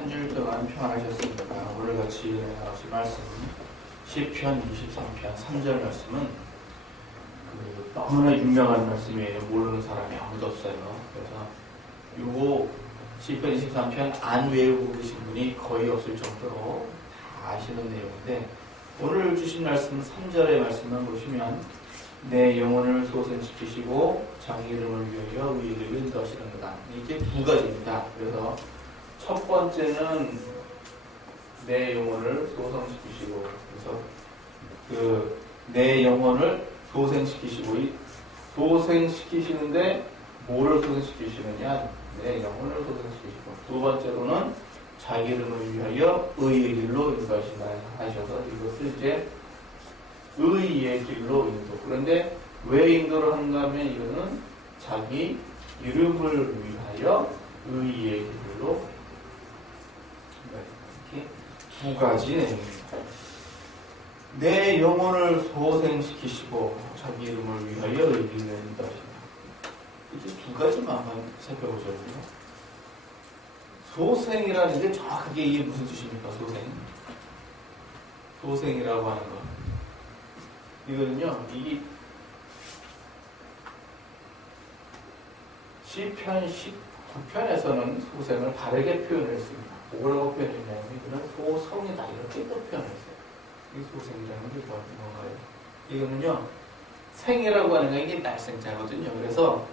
한 줄 동안 평안하셨습니까? 오늘 같이 나가실 말씀은 시편 23편 3절 말씀은 너무나 유명한 말씀이에요. 모르는 사람이 아무도 없어요. 그래서 요거 시편 23편 안 외우고 계신 분이 거의 없을 정도로 다 아시는 내용인데, 오늘 주신 말씀 3절의 말씀만 보시면 내 영혼을 소생시키시고 자기 이름을 위하여 의를 인도하시는 거다. 이게 두 가지입니다. 그래서 첫 번째는 내 영혼을 소생시키시고, 그래서 내 영혼을 소생시키시고, 이 소생시키시는데 뭐를 소생시키시느냐? 내 영혼을 소생시키시고, 두 번째로는 자기 이름을 위하여 의의 길로 인도하신다 하셔서 이것을 이제 의의 길로 인도. 그런데 왜 인도를 하는가 하면 이거는 자기 이름을 위하여 의의 길로, 이렇게 두 가지 내용입니다. 내 영혼을 소생시키시고 자기 이름을 위하여 의의 길로 인도하신다. 이렇게 두 가지만 한번 살펴보자고요. 소생이라는 게 정확하게 이게 무슨 뜻입니까? 소생이라고 하는 거. 이거는요, 이게 시편 19편에서는 소생을 바르게 표현했습니다. 뭐라고 표현했냐면 이거는 소성이다 이렇게 또 표현했어요. 이 소생이라는 게 뭔가요? 이거는요, 생이라고 하는 게 이게 날생자거든요. 그래서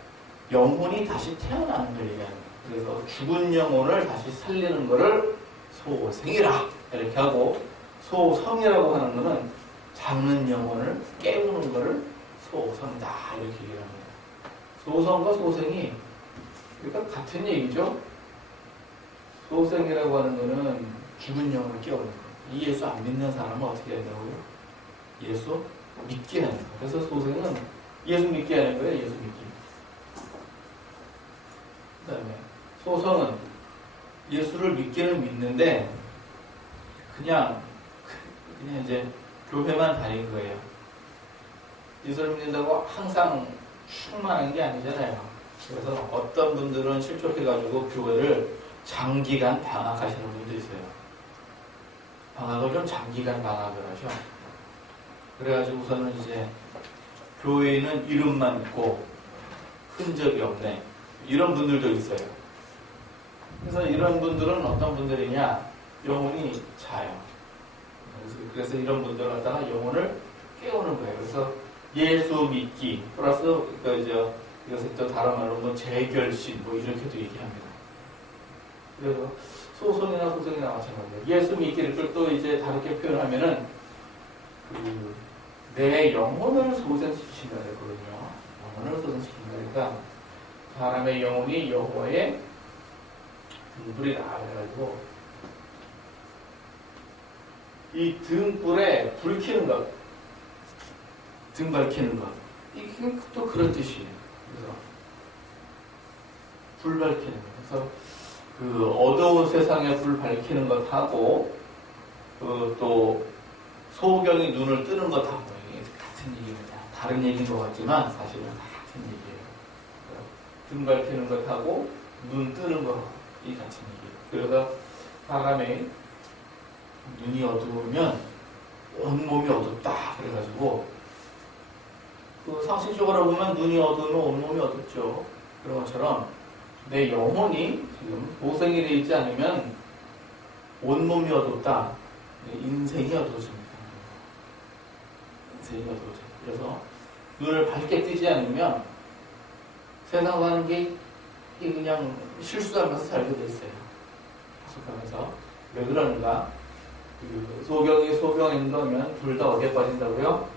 영혼이 다시 태어나는 걸 얘기하는 거예요. 그래서 죽은 영혼을 다시 살리는 거를 소생이라 이렇게 하고, 소성이라고 하는 거는 잡는 영혼을 깨우는 거를 소성이다 이렇게 얘기를 합니다. 소성과 소생이 그러니까 같은 얘기죠. 소생이라고 하는 거는 죽은 영혼을 깨우는 거. 이 예수 안 믿는 사람은 어떻게 해야 되고요? 예수 믿게 하는 거. 그래서 소생은 예수 믿게 하는 거예요. 예수 믿기. 그 다음에 소성은 예수를 믿기는 믿는데 그냥 이제 교회만 다닌 거예요. 예수를 믿는다고 항상 충만한 게 아니잖아요. 그래서 어떤 분들은 실족해가지고 교회를 장기간 방학하시는 분도 있어요. 방학을 좀 장기간 방학을 하셔. 그래가지고 우선은 이제 교회에는 이름만 있고 흔적이 없네. 이런 분들도 있어요. 그래서 이런 분들은 어떤 분들이냐? 영혼이 자요. 그래서 이런 분들 갖다가 영혼을 깨우는 거예요. 그래서 예수 믿기 플러스 이것을 또 다른 말로 뭐 재결신 뭐 이렇게도 얘기합니다. 그래서 소성이나 소성이나 마찬가지예요. 예수 믿기를 또 이제 다르게 표현하면은 내 영혼을 소생시키신다 그러거든요. 영혼을 소생시킨다. 그러니까 사람의 영혼이 여호와의 등불이다 해가지고 이 등불에 불 켜는 것, 등 밝히는 것, 이게 또 그런 뜻이에요. 그래서 불 밝히는 것. 그래서 그 어두운 세상에 불 밝히는 것하고 또 소경이 눈을 뜨는 것하고 이게 같은 얘기입니다. 다른 얘기인 것 같지만 사실은 같은 얘기예요. 등 밝히는 것하고 눈 뜨는 것 이 같은 얘기예요. 그래서 사람의 눈이 어두우면 온몸이 어둡다. 그래가지고 상식적으로 보면 눈이 어두우면 온몸이 어둡죠. 그런 것처럼 내 영혼이 지금 소생이 되어 있지 않으면 온몸이 어둡다. 인생이 어두워집니다. 인생이 어두워져요. 그래서 눈을 밝게 뜨지 않으면 세상 사는 게 그냥 실수하면서 살게 돼 있어요. 계속하면서. 왜 그러는가? 소경이 소경인다면 둘 다 어디에 빠진다고요?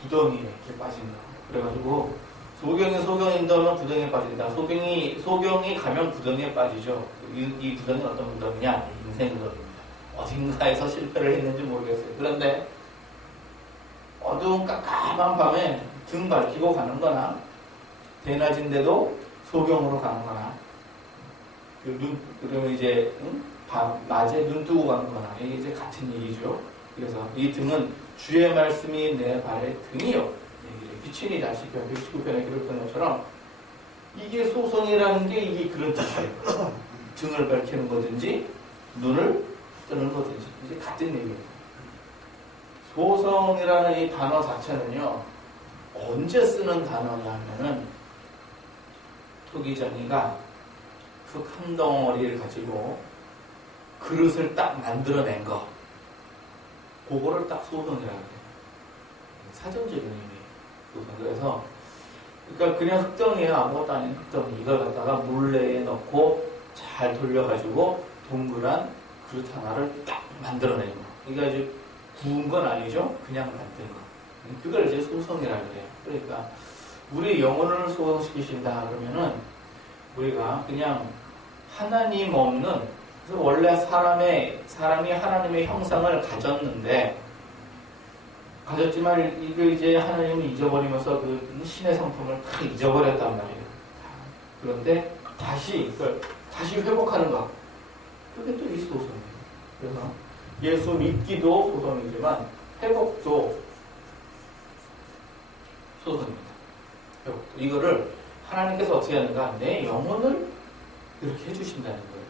구덩이에 이렇게 빠진다. 그래가지고 소경이 소경인다면 구덩이에 빠진다. 소경이 가면 구덩이에 빠지죠. 이 구덩이는 어떤 구덩이냐? 인생 구덩이입니다. 어딘가에서 실패를 했는지 모르겠어요. 그런데 어두운 깜깜한 밤에 등 밝히고 가는 거나 대낮인데도 소경으로 가는 거나 그러면 이제 낮에 눈 뜨고 가는 거나 이게 이제 같은 얘기죠. 그래서 이 등은 주의 말씀이 내 발의 등이요. 빛이니 다시켜 119편에 기록된 것처럼 이게 소성이라는 게 이게 그런 뜻이에요. 등을 밝히는 거든지 눈을 뜨는 거든지 이제 같은 얘기예요. 소성이라는 이 단어 자체는요, 언제 쓰는 단어냐면은 토기정이가 그 큰 덩어리를 가지고 그릇을 딱 만들어낸 거, 그거를 딱 소성이라고 해요. 사전적인 의미예요. 그래서 그러니까 그냥 흙덩이에 아무것도 아닌 흙덩이 이걸 갖다가 물내에 넣고 잘 돌려가지고 동그란 그릇 하나를 딱 만들어낸 거. 그러니까 이제 구운 건 아니죠. 그냥 만든 거. 그걸 이제 소성이라고 그래요. 그러니까 우리 영혼을 소성시키신다 그러면은 우리가 그냥 하나님 없는, 그래서 원래 사람이 하나님의 형상을 가졌지만 이거 이제 하나님을 잊어버리면서 그 신의 성품을 다 잊어버렸단 말이에요. 그런데 다시 회복하는 것. 그게 또 이 소성이에요. 그래서 예수 믿기도 소성이지만 회복도 소성입니다. 회복도. 이거를 하나님께서 어떻게 하는가? 내 영혼을 이렇게 해주신다는 거예요.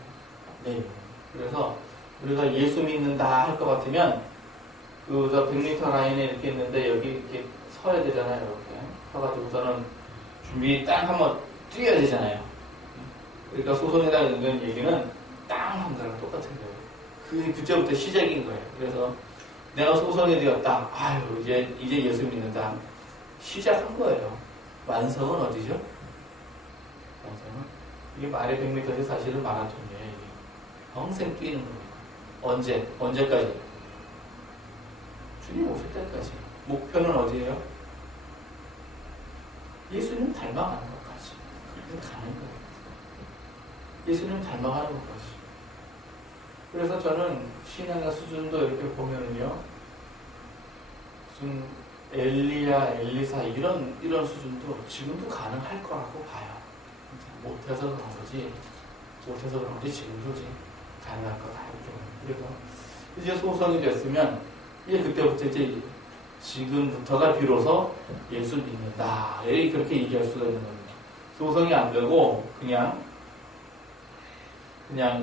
내 영혼. 그래서 우리가 예수 믿는다 할 것 같으면 저 100m 라인에 이렇게 있는데 여기 이렇게 서야 되잖아요. 이렇게 서가지고서는 준비 딱 한번 뛰어야 되잖아요. 그러니까 소성이라는 얘기는 땅 한 거랑 똑같은 거예요. 그때부터 시작인 거예요. 그래서 내가 소성이 되었다. 아유 이제 예수 믿는다. 시작한 거예요. 완성은 어디죠? 완성은 이게 말의 100m에서 사실은 마라톤이에요. 이게. 평생 뛰는 겁니다. 언제까지? 주님 오실 때까지. 목표는 어디예요? 예수님 닮아가는 것까지. 그렇게 가는 거예요. 예수님 닮아가는 것까지. 그래서 저는 신앙의 수준도 이렇게 보면은요, 무슨 엘리야, 엘리사 이런 수준도 지금도 가능할 거라고 봐요. 못해서 그런 거지 지금도 가능할 거다 이렇게. 그래서 이제 소성이 됐으면 이제 그때부터 이제 지금부터가 비로소 예수 믿는다 그렇게 얘기할 수가 있는 겁니다. 소성이 안 되고 그냥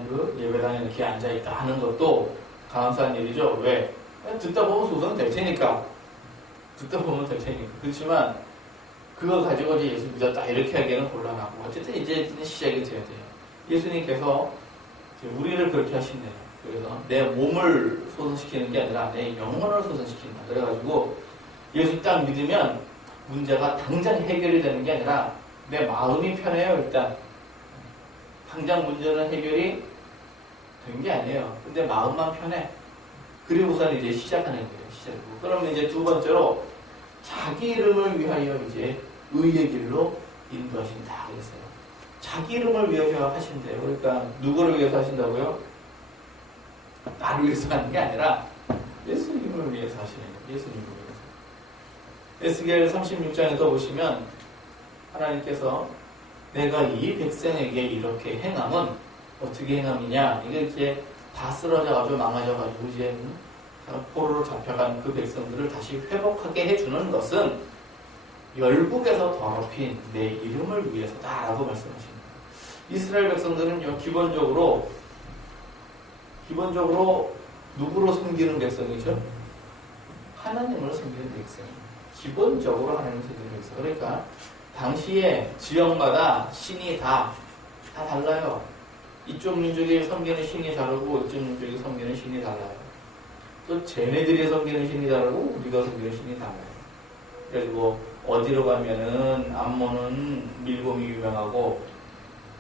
그 예배당에 이렇게 앉아있다 하는 것도 감사한 일이죠. 왜? 듣다 보면 소성 될 테니까. 그렇지만 그거 가지고 이제 예수 믿었다 이렇게 하기에는 곤란하고 어쨌든 이제 시작이 돼야 돼요. 예수님께서 우리를 그렇게 하신대요. 그래서 내 몸을 소성시키는 게 아니라 내 영혼을 소성시킨다. 그래가지고 예수 딱 믿으면 문제가 당장 해결이 되는 게 아니라 내 마음이 편해요. 일단 당장 문제는 해결이 된 게 아니에요. 근데 마음만 편해. 그리고서는 이제 시작하는 거예요. 시작이고. 그러면 이제 두 번째로 자기 이름을 위하여 이제 의의 길로 인도하신다 그랬어요. 자기 이름을 위하여 하신대요. 그러니까 누구를 위해서 하신다고요? 나를 위해서 하는 게 아니라 예수님을 위해서 하시는 거예요. 예수님을 위해서. 에스겔 36장에 더 보시면 하나님께서 내가 이 백성에게 이렇게 행함은 어떻게 행함이냐? 이게 이렇게 다 쓰러져가지고 망가져가지고 이제 포로로 잡혀간 그 백성들을 다시 회복하게 해주는 것은 열국에서 더럽힌 내 이름을 위해서다라고 말씀하십니다. 이스라엘 백성들은요, 기본적으로 누구로 섬기는 백성이죠? 하나님을 섬기는 백성. 기본적으로 하나님을 섬기는 백성. 그러니까 당시에 지역마다 신이 다 달라요. 이쪽 민족이 섬기는 신이 다르고 이쪽 민족이 섬기는 신이 달라요. 또 쟤네들이 섬기는 신이 다르고 우리가 섬기는 신이 달라요. 그리고 어디로 가면은 암몬은 밀곰이 유명하고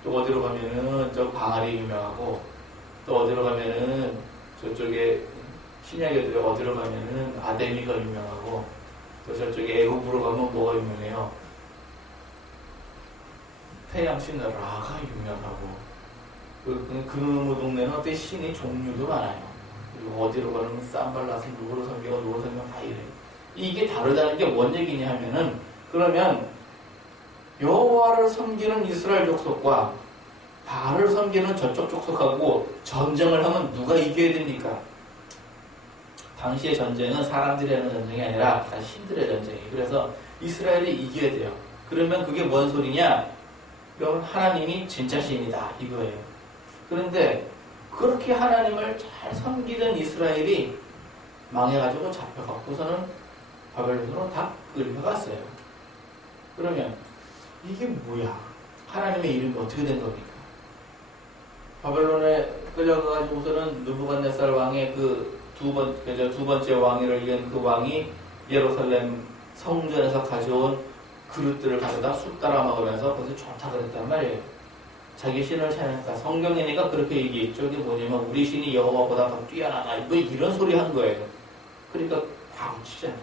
또 어디로 가면은 저 광활이 유명하고 또 어디로 가면은 저쪽에 신약에도 어디로 가면은 아데미가 유명하고 또 저쪽에 애굽으로 가면 뭐가 유명해요? 태양신 라가 유명하고 그 동네는 어때 신이 종류도 많아요. 그리고 어디로 가면 쌈발라스 누구로 섬기고 누구로 섬기고 다 이래요. 이게 다르다는 게 뭔 얘기냐 하면은 그러면 여호와를 섬기는 이스라엘 족속과 바알을 섬기는 저쪽 족속하고 전쟁을 하면 누가 이겨야 됩니까? 당시의 전쟁은 사람들이 하는 전쟁이 아니라 다 신들의 전쟁이에요. 그래서 이스라엘이 이겨야 돼요. 그러면 그게 뭔 소리냐? 그럼 하나님이 진짜 신이다 이거예요. 그런데 그렇게 하나님을 잘 섬기던 이스라엘이 망해가지고 잡혀갖고서는 바벨론으로 다 끌려갔어요. 그러면 이게 뭐야? 하나님의 이름이 어떻게 된 겁니까? 바벨론에 끌려가가지고서는 느부갓네살 왕의 그 두 번째 왕위를 이은 그 왕이 예루살렘 성전에서 가져온 그릇들을 가져다 술 따라 먹으면서 그것이 좋다 그랬단 말이에요. 자기 신을 찾으니까 성경이니까 그렇게 얘기했죠. 이게 뭐냐면 우리 신이 여호와보다 더 뛰어나다. 뭐 이런 소리 한 거예요. 그러니까 바보치잖아.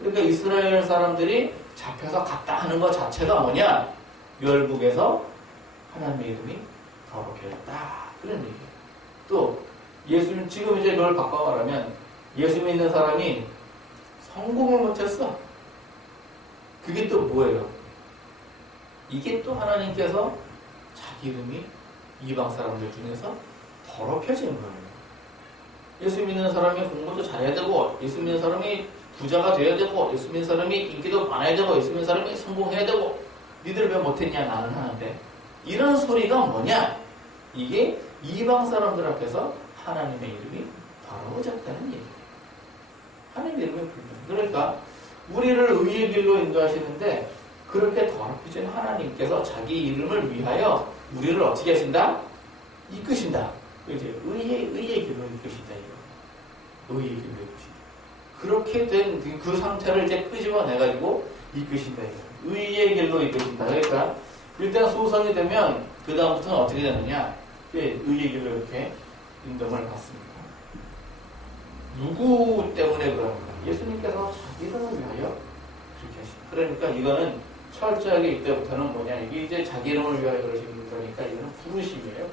그러니까 이스라엘 사람들이 잡혀서 갔다 하는 것 자체가 뭐냐? 열국에서 하나님의 이름이 더럽혀졌다. 그런 얘기예요. 또 예수님 지금 이제 그걸 바꿔 말하면 예수 믿는 사람이 성공을 못했어. 그게 또 뭐예요? 이게 또 하나님께서 자기 이름이 이방 사람들 중에서 더럽혀진 거예요. 예수 믿는 사람이 공부도 잘해야 되고, 예수 믿는 사람이 부자가 돼야 되고, 예수 믿는 사람이 인기도 많아야 되고, 예수 믿는 사람이 성공해야 되고, 니들 왜 못했냐? 나는 하는데. 이런 소리가 뭐냐? 이게 이방 사람들 앞에서 하나님의 이름이 더러워졌다는 얘기예요. 하나님의 이름이 불편. 그러니까 우리를 의의 길로 인도하시는데 그렇게 더럽혀진 하나님께서 자기 이름을 위하여 우리를 어떻게 하신다? 이끄신다. 이제 의의 길로 이끄신다. 이거. 의의 길로 이끄신다. 그렇게 된 그 상태를 이제 끄집어내가지고 이끄신다. 이거. 의의 길로 이끄신다. 그러니까 일단 소선이 되면 그 다음부터는 어떻게 되느냐? 의의 길로 이렇게 인도를 받습니다. 누구 때문에 그런가? 예수님께서 자기 이름을 위하여 그렇게 하십니다. 그러니까 이거는 철저하게 이때부터는 뭐냐? 이게 이제 자기 이름을 위하여 그러시는 거니까 이거는 부르심이에요.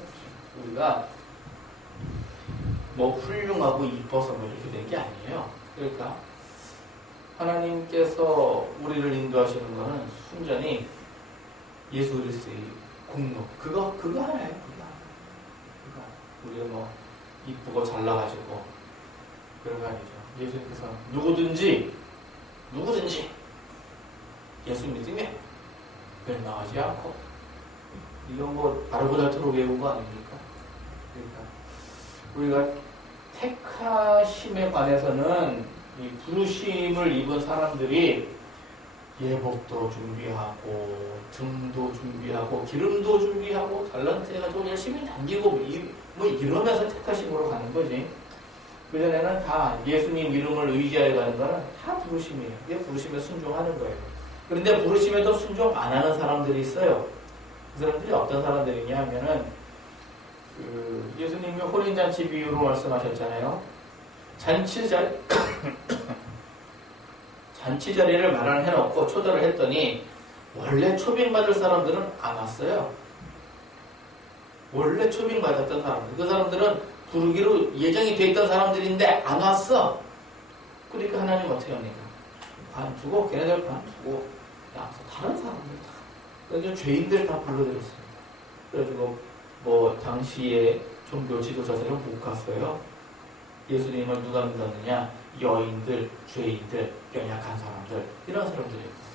우리가 뭐 훌륭하고 이뻐서 뭐 이렇게 된 게 아니에요. 그러니까 하나님께서 우리를 인도하시는 거는 순전히 예수 그리스도의 공로. 그거 하나예요. 그거. 우리가 뭐 이쁘고 잘나가지고 그런 거 아니죠. 예수님께서 누구든지 예수 믿으면 멸망하지 않고, 이건 뭐 바로보다토로 외운 거 아닙니까? 그러니까 우리가 택하심에 관해서는 이 부르심을 입은 사람들이 예복도 준비하고 등도 준비하고 기름도 준비하고 달란트 해가지고 열심히 남기고 뭐 이러면서 택하심으로 가는 거지. 그전에는 다 예수님 이름을 의지하여 가는 거는 다 부르심이에요. 이게 부르심에 순종하는 거예요. 그런데 부르심에도 순종 안 하는 사람들이 있어요. 그 사람들이 어떤 사람들이냐 하면은 예수님이 혼인잔치 비유로 말씀하셨잖아요. 잔치 자리를 마련해놓고 초대를 했더니 원래 초빙받을 사람들은 안 왔어요. 원래 초빙받았던 사람들. 그 사람들은 부르기로 예정이 돼 있던 사람들인데 안 왔어. 그러니까 하나님 어떻게 합니까? 관두고 걔네들 관두고 나와서 다른 사람들 다. 그래서 죄인들 다 불러들였습니다. 그래가지고 뭐 당시에 종교 지도자들은 못 갔어요. 예수님을 누가 믿었느냐? 여인들, 죄인들, 연약한 사람들, 이런 사람들이었어요.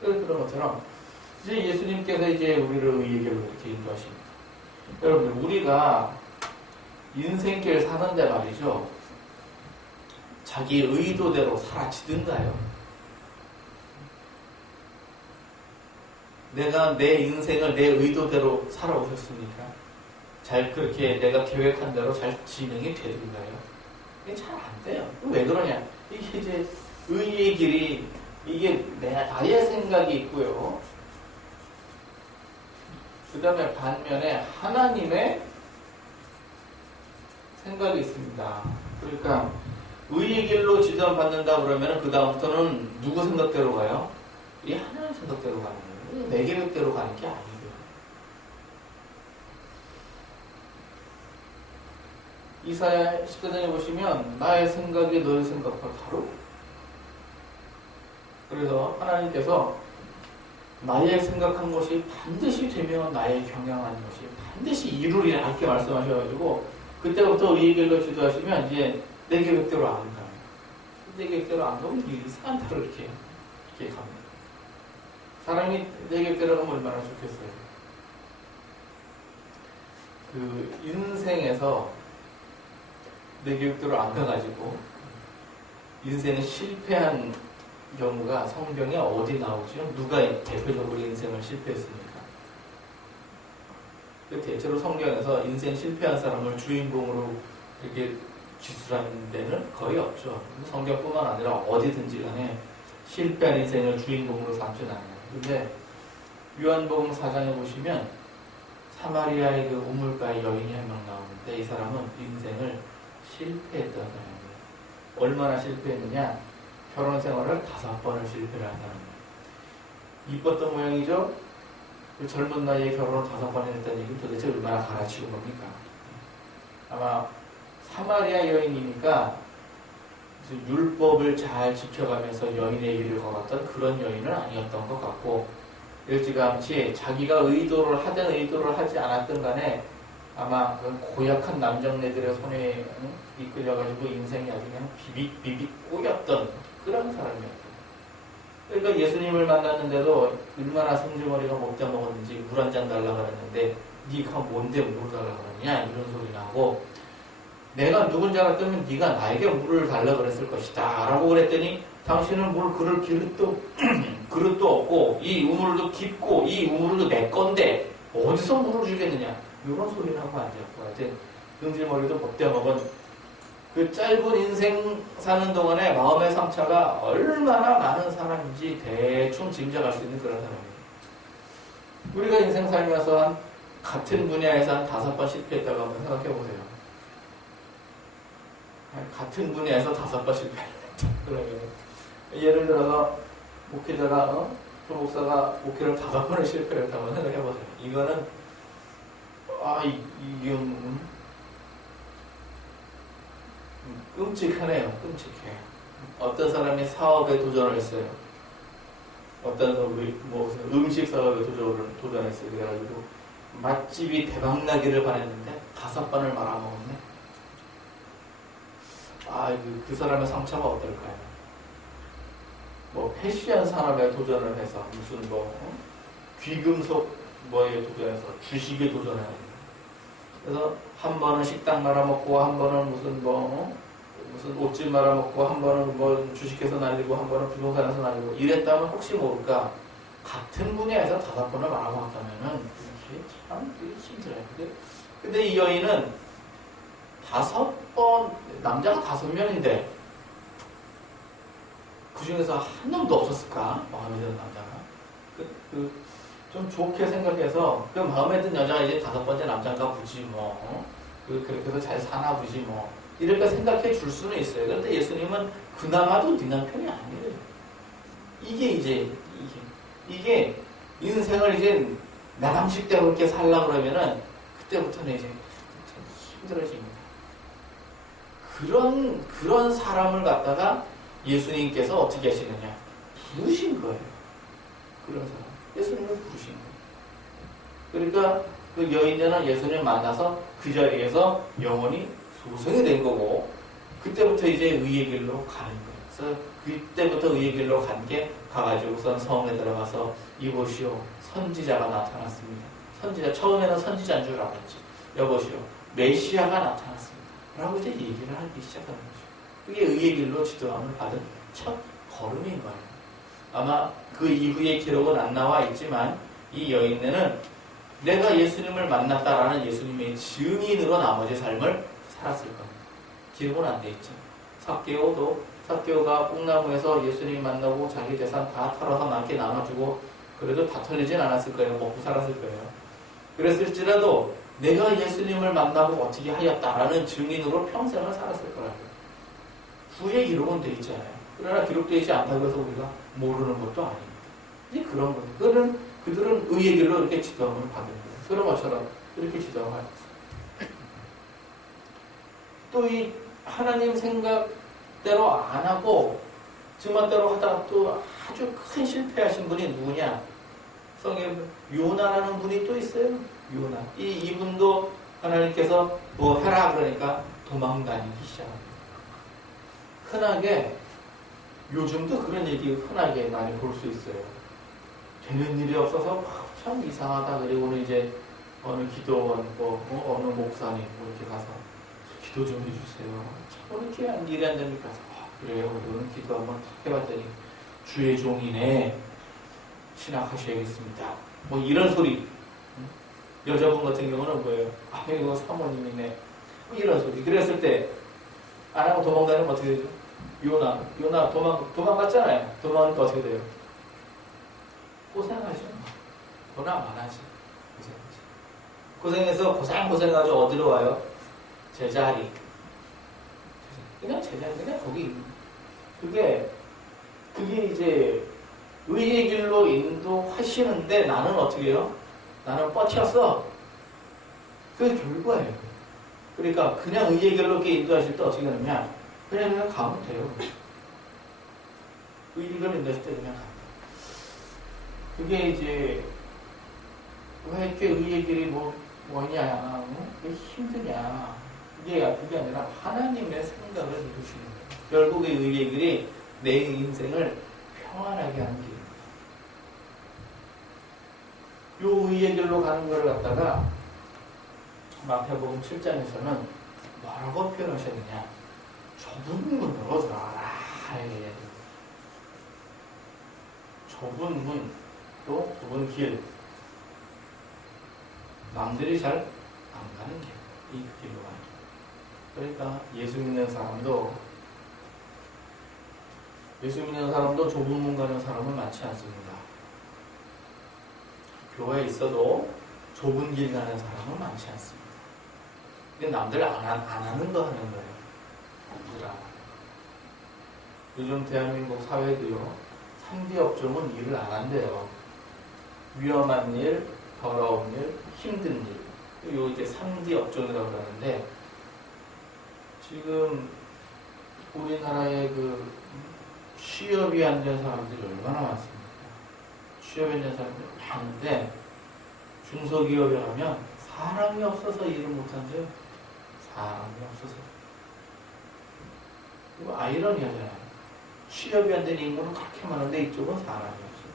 그런 것처럼 이제 예수님께서 이제 우리를 의의 길로 이렇게 인도하십니다. 여러분들, 우리가 인생길 사는데 말이죠, 자기 의도대로 살아지든가요? 내가 내 인생을 내 의도대로 살아오셨습니까? 잘 그렇게 내가 계획한 대로 잘 진행이 되든가요? 이게 잘 안 돼요. 왜 그러냐? 이게 이제 의의 길이, 이게 나의 생각이 있고요. 그 다음에 반면에 하나님의 생각이 있습니다. 그러니까 의의 길로 지도받는다 그러면 그 다음부터는 누구 생각대로 가요? 이 하나님 생각대로 가는 거예요. 내 계획대로 가는 게 아니고요. 이사야 14장에 보시면 나의 생각이 너의 생각과 다르고, 그래서 하나님께서 나의 생각한 것이 반드시 되면 나의 경영한 것이 반드시 이루리라 이렇게 말씀하셔가지고 그때부터 의의 길로 지도하시면 이제 내 계획대로 안 가요. 내 계획대로 안 가면 이상한 대로 이렇게 갑니다. 사람이 내 계획대로 가면 얼마나 좋겠어요. 그 인생에서 내 교육대로 안 가가지고 인생에 실패한 경우가 성경에 어디 나오죠? 누가 대표적으로 인생을 실패했습니까? 대체로 성경에서 인생 실패한 사람을 주인공으로 이렇게 기술하는 데는 거의 없죠. 성경뿐만 아니라 어디든지 간에 실패한 인생을 주인공으로 삼진 않아요. 근데 요한복음 4장에 보시면 사마리아의 그 우물가의 여인이 한 명 나오는데 이 사람은 인생을 실패했던 사람이에요. 얼마나 실패했느냐? 결혼 생활을 5번을 실패를 한 사람이에요. 이뻤던 모양이죠? 그 젊은 나이에 결혼을 5번 했다는 얘기는 도대체 얼마나 갈아치운 겁니까? 아마 사마리아 여인이니까 율법을 잘 지켜가면서 여인의 길을 걸었던 그런 여인은 아니었던 것 같고, 일찌감치 자기가 의도를 하든 의도를 하지 않았든 간에 아마 그 고약한 남정네들의 손에 이끌려가지고 인생이 아주 그냥 비빅 꼬였던 그런 사람이었어요. 그러니까 예수님을 만났는데도 얼마나 성주머리가 못돼 먹었는지 물 한 잔 달라고 그랬는데 네가 뭔데 물 달라고 그러냐 이런 소리 나고, 내가 누군지 알았다면 네가 나에게 물을 달라고 그랬을 것이다 라고 그랬더니 당신은 물 그럴 그릇도 없고 이 우물도 깊고 이 우물도 내 건데 어디서 물을 주겠느냐 이런 소리를 하고 앉았고, 하여튼 성주머리도 못돼 먹은 그 짧은 인생 사는 동안에 마음의 상처가 얼마나 많은 사람인지 대충 짐작할 수 있는 그런 사람이에요. 우리가 인생 살면서 같은 분야에서 한 5번 실패했다고 한번 생각해 보세요. 같은 분야에서 5번 실패했다. 그러면 예를 들어서 목회자가 조 목사가 목회를 5번을 실패했다고 생각해 보세요. 이거는 끔찍하네요. 끔찍해. 어떤 사람이 사업에 도전을 했어요. 어떤 음식 사업에 도전했어요. 그래가지고 맛집이 대박나기를 바랬는데 5번을 말아먹었네. 그 사람의 상처가 어떨까요? 패션 산업에 도전을 해서 무슨 귀금속 도전해서 주식에 도전해요. 그래서 한 번은 식당 말아먹고 한 번은 무슨 옷집 말아먹고 한 번은 주식해서 날리고 한 번은 부동산에서 날리고 이랬다면 혹시 모를까 같은 분야에서 5번을 말아먹었다면은 참 힘들어요. 근데 이 여인은 5번, 남자가 5명인데 그 중에서 한 놈도 없었을까? 마음에 드는 남자가. 좀 좋게 생각해서 그 마음에 든 여자가 이제 5번째 남자인가 보지 그렇게 해서 잘 사나 보지 이렇게 생각해 줄 수는 있어요. 그런데 예수님은 그나마도 네 남편이 아니에요. 이게 인생을 이제 내 방식대로 이렇게 살려고 그러면은 그때부터는 이제 힘들어집니다. 그런 사람을 갖다가 예수님께서 어떻게 하시느냐? 부르신 거예요. 그런 사람. 예수님을 부르신 거예요. 그러니까 그 여인은 예수님을 만나서 그 자리에서 영원히 소생이 된 거고, 그때부터 이제 의의 길로 가는 거예요. 그래서 그때부터 의의 길로 간 게 가가지고선 성에 들어가서 이보시오, 선지자가 나타났습니다. 처음에는 선지자인 줄 알았지. 여보시오, 메시아가 나타났습니다. 라고 이제 얘기를 하기 시작하는 거죠. 그게 의의 길로 지도함을 받은 첫 걸음인 거예요. 아마 그 이후의 기록은 안 나와 있지만 이 여인네는 내가 예수님을 만났다라는 예수님의 증인으로 나머지 삶을 살았을 겁니다. 기록은 안 돼 있죠. 삭개오가 뽕나무에서 예수님 만나고 자기 재산 다 털어서 남게 나눠주고 그래도 다 털리진 않았을 거예요. 먹고 살았을 거예요. 그랬을지라도 내가 예수님을 만나고 어떻게 하였다라는 증인으로 평생을 살았을 거라고요. 후에 기록은 돼 있잖아요. 그러나 기록되어 있지 않다고 해서 우리가 모르는 것도 아닙니다. 이제 그런 거예요. 그들은 의의 길로 이렇게 지도함을 받은 거예요. 그런 것처럼 이렇게 지도함을 받았어요. 또 이 하나님 생각대로 안 하고 증만대로 하다가 또 아주 큰 실패하신 분이 누구냐? 성에 요나라는 분이 또 있어요. 요나. 이분도 하나님께서 뭐 하라 그러니까 도망다니기 시작합니다. 흔하게 요즘도 그런 얘기 흔하게 많이 볼 수 있어요. 되는 일이 없어서 참 이상하다. 그리고는 이제 어느 기도원, 어느 목사님, 이렇게 가서 기도 좀 해주세요. 참, 이렇게 일이 안 됩니까? 그래요. 오늘 기도 한번 탁 해봤더니, 주의 종이네. 신학하셔야겠습니다. 이런 소리. 여자분 같은 경우는 뭐예요? 이거 사모님이네. 이런 소리. 그랬을 때, 안 하고 도망다니면 어떻게 되죠? 요나 도망갔잖아요. 도망가니까 어떻게 돼요? 고생하죠. 도나 많아지. 고생해서 고생해가지고 어디로 와요? 제자리. 그냥 제자리, 그냥 거기. 그게 이제 의의 길로 인도하시는데 나는 어떻게 해요? 나는 뻗쳤어. 그게 결과예요. 그러니까 그냥 의의 길로 이렇게 인도하실 때 어떻게 하느냐? 그냥 가면 돼요. 의의 길로 인도하실 때 그냥 가면 돼요. 그게 이제 왜 이렇게 의의 길이 뭐냐, 왜 힘드냐. 그게 아니라 하나님의 생각을 이루시는 거예요. 결국에 의의 길이 내 인생을 평안하게 하는 길입니다. 요 의의 길로 가는 걸 갖다가 마태복음 7장에서는 뭐라고 표현하셨느냐? 좁은 문으로 들어가라. 좁은 문, 또 좁은 길. 남들이 잘 안 가는 길. 이 길로 가는 길. 그러니까 예수 믿는 사람도 좁은 문 가는 사람은 많지 않습니다. 교회에 있어도 좁은 길 가는 사람은 많지 않습니다. 근데 남들 안 하는 거 하는 거예요. 남들 안 하는 거. 요즘 대한민국 사회도요, 3D 업종은 일을 안 한대요. 위험한 일, 더러운 일, 힘든 일. 요 이제 3D 업종이라고 그러는데, 지금 우리나라에 취업이 안 된 사람들이 얼마나 많습니까? 취업이 안 된 사람들이 많은데, 중소기업에 가면 사람이 없어서 일을 못한대요. 사람이 없어서. 이거 아이러니하잖아요. 취업이 안 된 인구는 그렇게 많은데 이쪽은 사람이 없어요.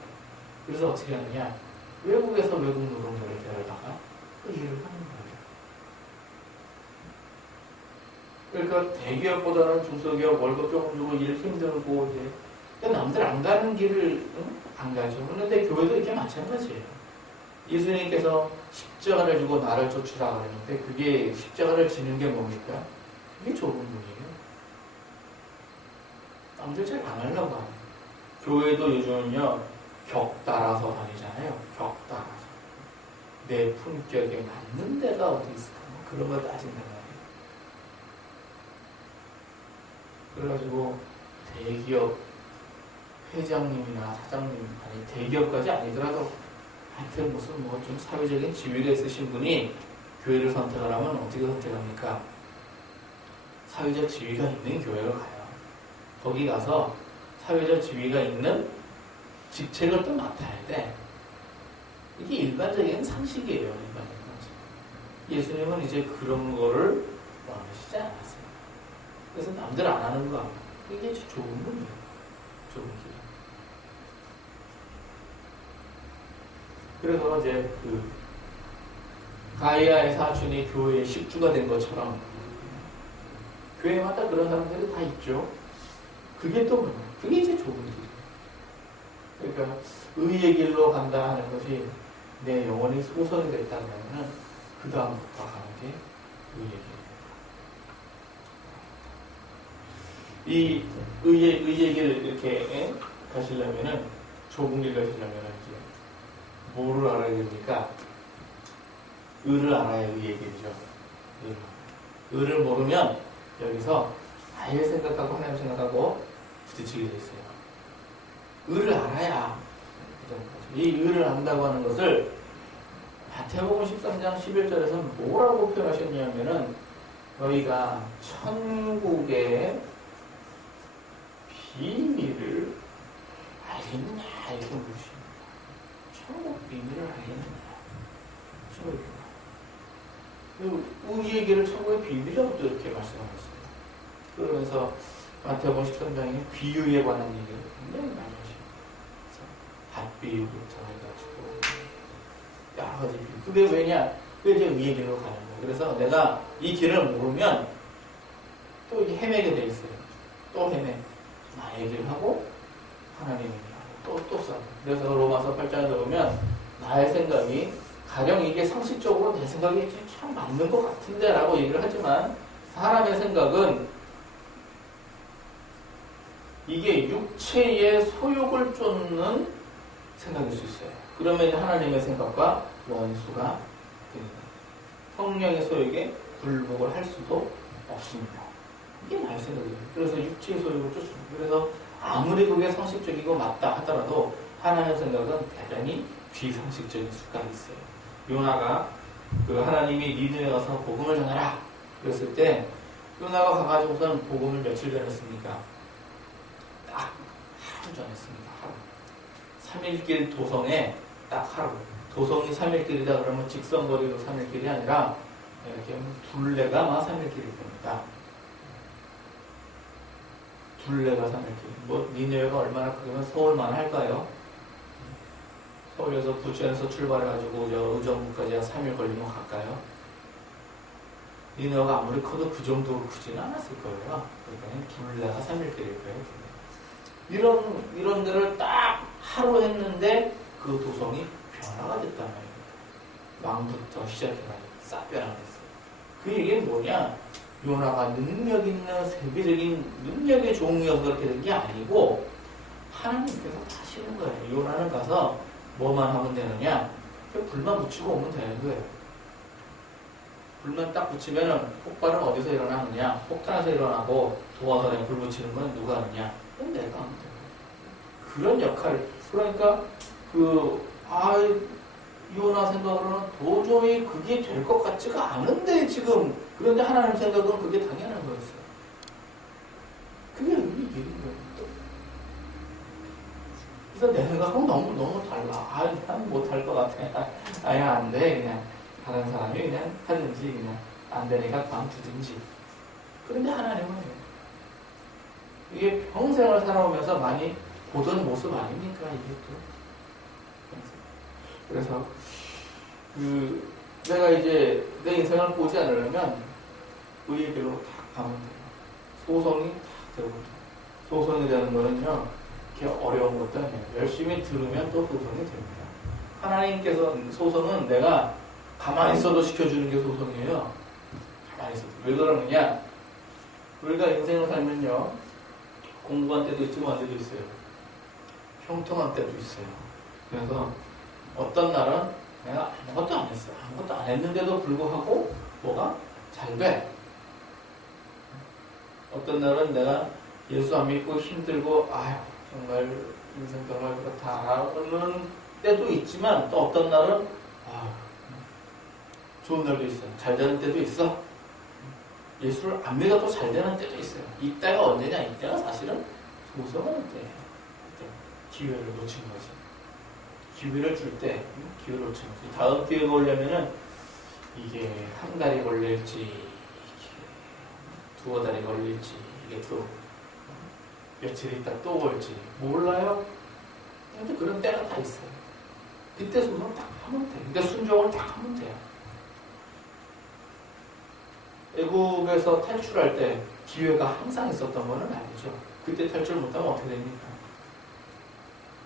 그래서 어떻게 하느냐? 외국에서 외국 노동자를 데려다가 그 일을 하는 거예요. 그러니까 대기업보다는 중소기업 월급 조금 주고 일 힘들고 이제 남들 안 가는 길을 안 가죠. 그런데 교회도 이렇게 마찬가지예요. 예수님께서 십자가를 주고 나를 쫓으라 그랬는데 그게 십자가를 지는 게 뭡니까? 그게 좁은 문이에요. 남들 잘 안 하려고 하는. 교회도 요즘은요, 격 따라서 다니잖아요. 격 따라서. 내 품격에 맞는 데가 어디 있을까? 그런 걸 따진단 말이에요. 그래가지고 대기업 회장님이나 사장님, 아니 대기업까지 아니더라도 하여튼 무슨 좀 사회적인 지위가 있으신 분이 교회를 선택을 하면 어떻게 선택합니까? 사회적 지위가 있는 교회로 가요. 거기 가서 사회적 지위가 있는 직책을 또 맡아야 돼. 이게 일반적인 상식이에요. 일반적인 상식. 예수님은 이제 그런 거를 원하시지 않았어요. 그래서 남들 안 하는 거 이게 좋은 분이에요. 좋은 길. 그래서 이제 가이아의 사촌이 교회의 식주가 된 것처럼 교회마다 그런 사람들이 다 있죠. 그게 또 뭐냐? 그게 이제 좁은 길이에요. 그러니까 의의 길로 간다 하는 것이 내 영혼이 소성이 됐다면 그 다음부터 가는 게 의의 길입니다. 이 의의 길을 이렇게 가시려면은 좁은 길 가시려면은 이제 뭐를 알아야 됩니까? 의를 알아야 의의 길이죠. 의를 모르면 여기서 아예 생각하고 하나님 생각하고 부딪히게 돼 있어요. 의를 알아야 이 의를 안다고 하는 것을 마태복음 13장 11절에서 뭐라고 표현하셨냐면은 너희가 천국의 비밀을 알겠느냐 이렇게 물으십니다. 천국 비밀을 알겠느냐. 천국 비밀. 의의 길을 천국의 비밀이라고 또 이렇게 말씀하셨어요. 그러면서 마태복음 13장에 비유에 관한 얘기를 굉장히 많이 하십니다. 밭비유부터 해가지고 여러 가지 비유. 그게 왜냐? 그게 이제 의의 길로 가는 거예요. 그래서 내가 이 길을 모르면 또 이게 헤매게 돼 있어요. 또 헤매. 나의 길을 하고 하나님의 길을 하고 또 싸고. 그래서 로마서 8장에 보면 나의 생각이 가령 이게 상식적으로 내 생각이 참 맞는 것 같은데 라고 얘기를 하지만 사람의 생각은 이게 육체의 소욕을 쫓는 생각일 수 있어요. 그러면 하나님의 생각과 원수가 됩니다. 성령의 소욕에 굴복을 할 수도 없습니다. 이게 나의 생각이에요. 그래서 육체의 소욕을 쫓습니다. 그래서 아무리 그게 상식적이고 맞다 하더라도 하나님의 생각은 대단히 비상식적인 수가 있어요. 요나가 그 하나님이 니느웨 가서 복음을 전하라 그랬을 때 요나가 가가지고선 복음을 며칠 전했습니까? 딱 하루 전했습니다. 하루. 3일길 도성에 딱 하루. 도성이 3일길이다 그러면 직선거리로 3일길이 아니라 이렇게 둘레가 막 3일길이 됩니다. 둘레가 3일길. 뭐 니느웨가 얼마나 크면 서울만 할까요? 서울에서 부천에서 출발해가지고 의정부까지 한 3일 걸리면 갈까요? 니느웨가 아무리 커도 그 정도로 크지는 않았을 거예요. 그러니까 둘레가 3일길일 거예요. 이런 데를 딱 하루 했는데 그 도성이 변화가 됐단 말이에요. 왕부터 시작해가지고 싹 변화가 됐어요. 그 얘기는 뭐냐? 요나가 능력 있는 세계적인 능력의 종이어서 그렇게 된 게 아니고 하나님께서 하시는 거예요. 요나는 가서 뭐만 하면 되느냐? 불만 붙이고 오면 되는 거예요. 불만 딱 붙이면은 폭발은 어디서 일어나느냐? 폭탄에서 일어나고 도화선에 불 붙이는 건 누가 하느냐? 그건 내가 하면 돼요. 그런 역할. 그러니까 요나 생각으로는 도저히 그게 될 것 같지가 않은데 지금 그런데 하나님 생각은 그게 당연한 거였어요. 그게 의미 일인 거예요. 그래서 내 생각은 너무 달라. 난 못할 것 같아. 아야 안 돼. 그냥 다른 사람이 그냥 하든지 그냥 안 되니까 관두든지. 그런데 하나님은 이게 평생을 살아오면서 많이 보던 모습 아닙니까? 이게 또. 그래서 내가 이제 내 인생을 보지 않으려면 의의 길로 딱 가면 돼요. 소송이 딱 되고 소송이 되는 거는요 그렇게 어려운 것도 아니에요. 열심히 들으면 또 소송이 됩니다. 하나님께서 소송은 내가 가만히 있어도 시켜주는 게 소송이에요. 가만히 있어도. 왜 그러느냐? 우리가 인생을 살면요 공부한 때도 있지만 뭐 안 때도 있어요. 형통한 때도 있어요. 그래서 어떤 날은 내가 아무것도 안 했어. 아무것도 안 했는데도 불구하고 뭐가 잘 돼. 어떤 날은 내가 예수 안 믿고 힘들고 정말 인생 정말 그렇다는 때도 있지만 또 어떤 날은 좋은 날도 있어요. 잘 되는 때도 있어. 예수를 안 믿어도 잘 되는 때도 있어요. 이때가 언제냐? 이때가 사실은 소송하는 때예요. 그때 기회를 놓친 거지. 기회를 줄 때 기회를 놓친 거지. 다음 기회가 오려면은 이게 한 달이 걸릴지 두어 달이 걸릴지 이게 또 며칠 있다 또 올지 몰라요. 근데 그런 때가 다 있어요. 그때 소송 딱 하면 돼. 그때 순종을 딱 하면 돼요. 애국에서 탈출할 때 기회가 항상 있었던 건 아니죠. 그때 탈출 못하면 어떻게 됩니까?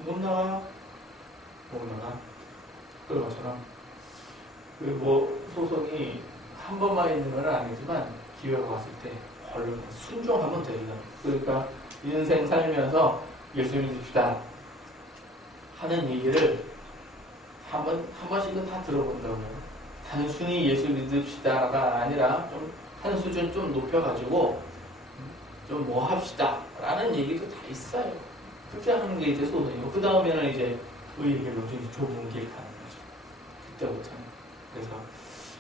못 나와요. 못 나가. 그런 것처럼 소송이 한 번만 있는 건 아니지만 기회가 왔을 때 얼른 순종하면 돼요. 그러니까 인생 살면서 예수 믿읍시다 하는 얘기를 한 번씩은 다 들어본다고요. 단순히 예수 믿읍시다가 아니라 좀 한 수준 좀 높여가지고 좀 뭐 합시다 라는 얘기도 다 있어요. 그렇게 하는 게 이제 소송이고 그 다음에는 이제 의의 길로 좀 좁은 길 가는 거죠. 그때부터는. 그래서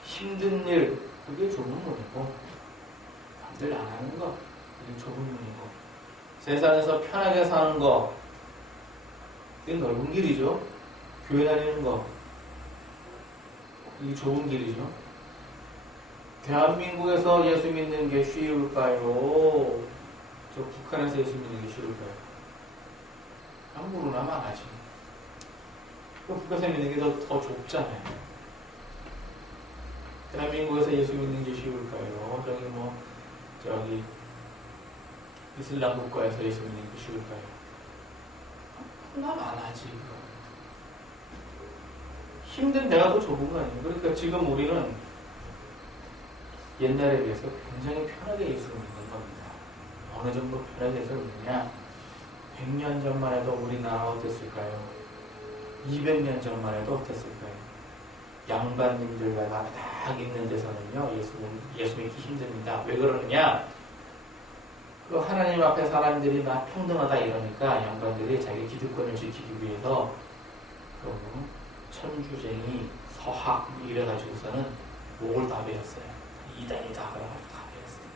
힘든 일 그게 좁은 문이고 남들 안 하는 거 그게 좁은 문이고 세상에서 편하게 사는 거 그게 넓은 길이죠. 교회 다니는 거 이게 좋은 길이죠. 대한민국에서 예수 믿는 게 쉬울까요? 저 북한에서 예수 믿는 게 쉬울까요? 한국으로나 망하지. 북한에서 믿는 게 더 좁잖아요. 대한민국에서 예수 믿는 게 쉬울까요? 저기 이슬람 국가에서 예수 믿는 게 쉬울까요? 남 안 하지. 힘든 데가 더 좁은 거 아니에요? 그러니까 지금 우리는 옛날에 비해서 굉장히 편하게 예수를 믿는 겁니다. 어느 정도 편하게 예수를 믿느냐? 100년 전만 해도 우리나라가 어땠을까요? 200년 전만 해도 어땠을까요? 양반님들과 딱 있는 데서는요, 예수 믿기 힘듭니다. 왜 그러느냐? 그 하나님 앞에 사람들이 막 평등하다 이러니까 양반들이 자기 기득권을 지키기 위해서 천주쟁이, 서학 이래가지고서는 목을 다 베었어요. 이단이다 그래가지고 다 베었어요.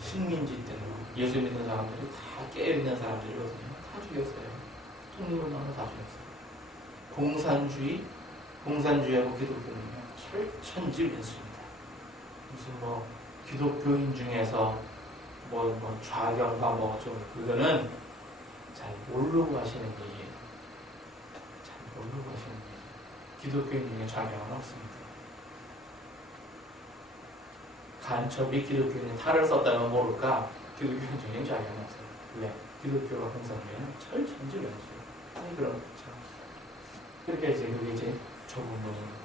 식민지 때문에 예수 믿는 사람들이 다 깨어있는 사람들이거든요. 다 죽였어요. 독립운동을 다 죽였어요. 공산주의하고 기독교는요, 천지민수입니다. 무슨 기독교인 중에서 좌경과 그거는 잘 모르고 하시는 얘기예요. 잘 모르고 하시는 얘기예요. 기독교인 중에 좌경은 없습니다. 간첩이 기독교인의 탈을 썼다면 모를까? 기독교인 중에 좌경은 없어요. 왜? 기독교와 공산주의는 천지민수예요. 아니 그런 거죠. 그렇게 그게 이제 좁은 문입니다.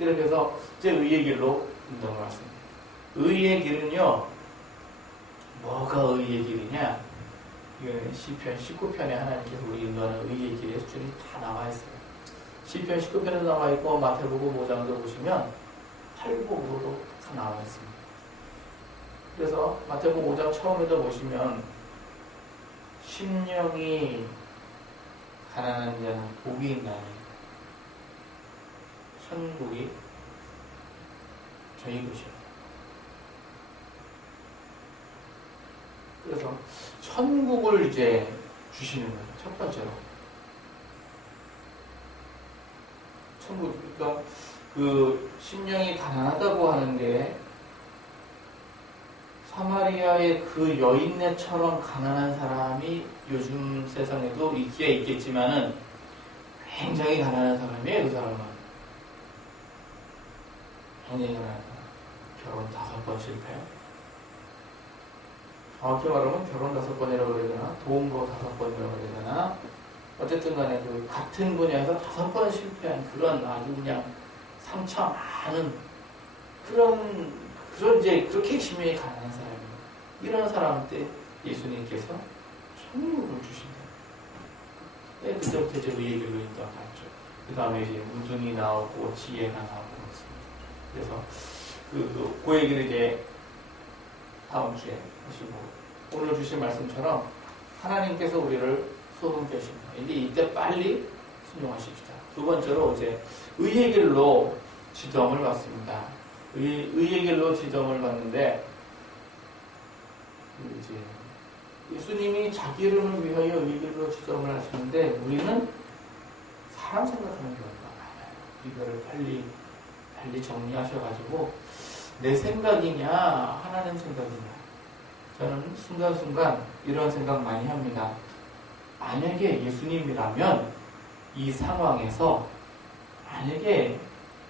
이렇게 해서 이제 의의 길로 운동을 왔습니다. 의의 길은요, 뭐가 의의 길이냐? 시편 19편에 하나님께서 우리 인도하는 의의 길의 수준이 다 나와 있어요. 시편 19편에 나와 있고, 마태복음 5장도 보시면 팔복으로도 다 나와 있습니다. 그래서 마태복음 5장 처음에도 보시면, 심령이 가난한 자는 복이 있나니, 천국이 저희 것이요. 그래서 천국을 이제 주시는 거예요. 첫 번째로. 천국, 그러니까 그 심령이 가난하다고 하는데 사마리아의 그 여인네처럼 가난한 사람이 요즘 세상에도 있기야 있겠지만은 굉장히 가난한 사람이에요. 그 사람은 굉장히 가난한 사람. 결혼 5번 실패. 정확히 말하면 결혼 5번이라고 그래야 되나? 도움거 5번이라고 그래야 되나? 어쨌든 간에 그 같은 분야에서 5번 실패한 그런 아주 그냥 상처 많은 그런 이제 그렇게 심히 가난한 사람이에요. 이런 사람한테 예수님께서 천국을 주신다. 네, 그때부터 이제 의의 길로 인도하죠. 그 다음에 이제 우둔이 나오고 지혜가 나오고 그렇습니다. 그래서 그 얘기를 이제 다음 주에 하시고 오늘 주신 말씀처럼 하나님께서 우리를 소금케 하십니다. 이때 빨리 순종하십시다. 두 번째로 이제 의의 길로 지정을 받습니다. 의의 길로 지정을 받는데 이제 예수님이 자기 이름을 위하여 의의 길로 지정을 하시는데 우리는 사람 생각하는 경우가 많아요. 이거를 빨리 정리하셔가지고 내 생각이냐 하나님 생각이냐. 저는 순간순간 이런 생각 많이 합니다. 만약에 예수님이라면 이 상황에서 만약에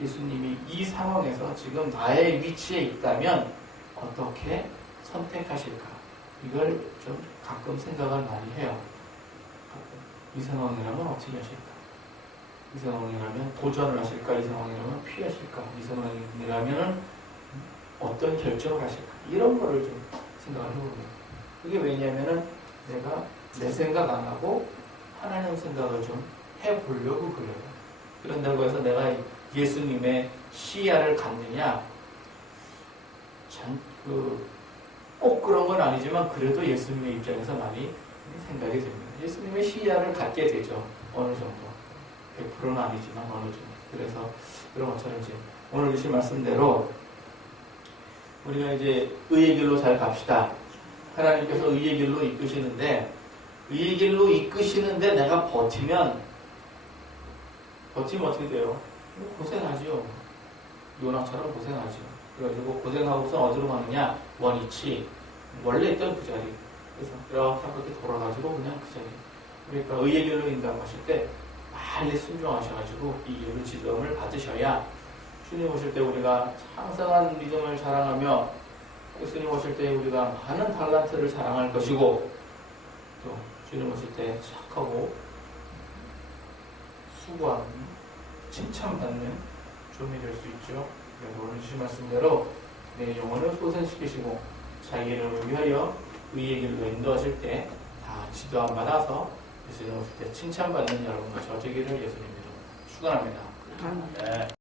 예수님이 이 상황에서 지금 나의 위치에 있다면 어떻게 선택하실까? 이걸 좀 가끔 생각을 많이 해요. 이 상황이라면 어떻게 하실까? 이 상황이라면 도전을 하실까? 이 상황이라면 피하실까? 이 상황이라면 어떤 결정을 하실까? 이런 거를 좀 생각을 해봅니다. 그게 왜냐면은 내가 내 생각 안 하고 하나님 생각을 좀 해보려고 그래요. 그런다고 해서 내가 예수님의 시야를 갖느냐? 꼭 그런 건 아니지만 그래도 예수님의 입장에서 많이 생각이 됩니다. 예수님의 시야를 갖게 되죠. 어느 정도. 100%는 아니지만 어느 정도. 그래서 그런 것처럼 이제 오늘 주신 말씀대로 우리가 이제 의의 길로 잘 갑시다. 하나님께서 의의 길로 이끄시는데 의의 길로 이끄시는데 내가 버티면 어떻게 돼요? 고생하죠. 요나처럼 고생하죠. 그래가지고 고생하고서 어디로 가느냐? 원위치. 원래 있던 그 자리. 그래서 이렇게 한 바퀴 돌아가지고 그냥 그 자리. 그러니까 의의 길로 인도하실 때 빨리 순종하셔가지고 이 길로 지도를 받으셔야 주님 오실 때 우리가 창성한 믿음을 자랑하며 예수님 오실 때 우리가 많은 달란트를 자랑할 것이고 또 주님 오실 때 착하고 수고하는 칭찬받는 종이 될 수 있죠. 그래서 오늘 주신 말씀대로 내 영혼을 소생시키시고 자기 이름을 위하여 의의 길로 인도하실 때 다 지도함 받아서 예수님 오실 때 칭찬받는 여러분과 저 되기를 예수님 이름으로 축원합니다. 아멘. 네.